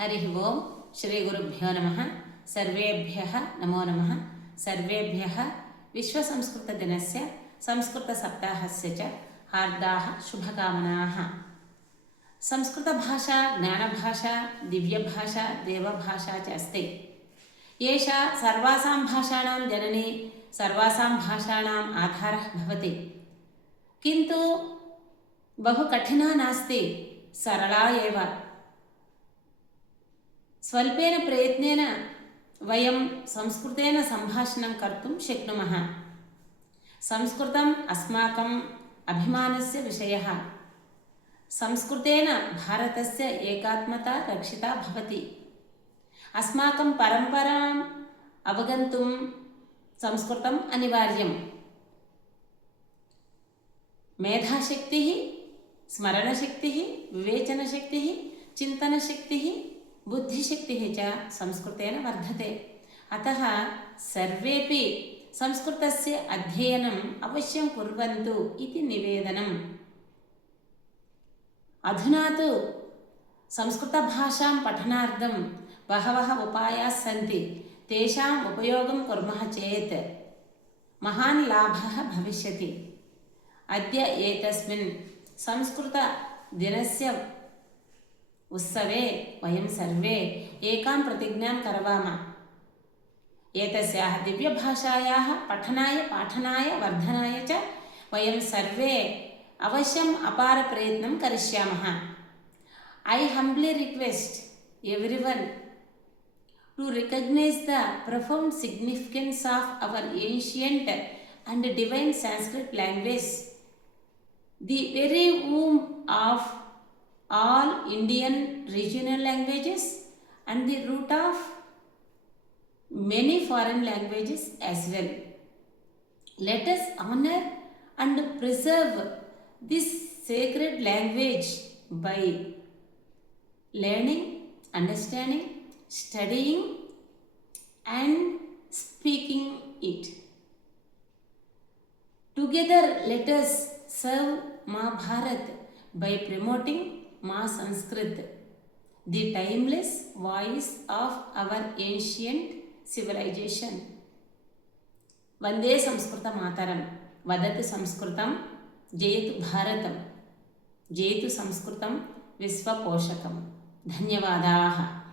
हरि ओं श्री गुरुभ्यो नमः। सर्वेभ्यः नमो नमः। सर्वेभ्यः विश्वसंस्कृतदिनस्य संस्कृतसप्ताहस्य च हार्दाः शुभकामनाः। संस्कृतभाषा ज्ञानभाषा, दिव्यभाषा, देवभाषा च अस्ति। एषा सर्वासां भाषाणां जननी, सर्वासां भाषाणाम् आधारः भवति। किन्तु बहु कठिना नास्ति, सरला एव। स्वल्पेन प्रयत्नेन वयं संस्कृतेन सम्भाषणं कर्तुं शक्नुमः। संस्कृतम् अस्माकम् अभिमानस्य विषयः। संस्कृतेन भारतस्य एकात्मता रक्षिता भवति। अस्माकं परम्पराम् अवगन्तुं संस्कृतम् अनिवार्यम्। मेधाशक्तिः, स्मरणशक्तिः, विवेचनशक्तिः, चिन्तनशक्तिः, बुद्धिशक्तिः च संस्कृतेन वर्धते। अतः सर्वेपि संस्कृतस्य अध्ययनम् अवश्यं कुर्वन्तु इति निवेदनम्। अधुना तु संस्कृतभाषां पठनार्थं बहवः उपायाः सन्ति। तेषाम् उपयोगं कुर्मः चेत् महान् लाभः भविष्यति। अद्य एतस्मिन् संस्कृतदिनस्य उत्सवे वयं सर्वे एकां प्रतिज्ञां करवामः। एतस्याः दिव्यभाषायाः पठनाय, पाठनाय, वर्धनाय च वयं सर्वे अवश्यम् अपारप्रयत्नं करिष्यामः। I humbly request everyone to recognize the profound significance of our ancient and divine Sanskrit language, the very womb of all Indian regional languages and the root of many foreign languages as well. Let us honor and preserve this sacred language by learning, understanding, studying and speaking it. Together let us serve Ma Bharat by promoting Ma Sanskrit, the timeless voice of our ancient civilization. वंदे संस्कृत मातरम, वदतु संस्कृतं, जयतु भारतं, जयतु संस्कृतं विश्वपोषकं। धन्यवादाः।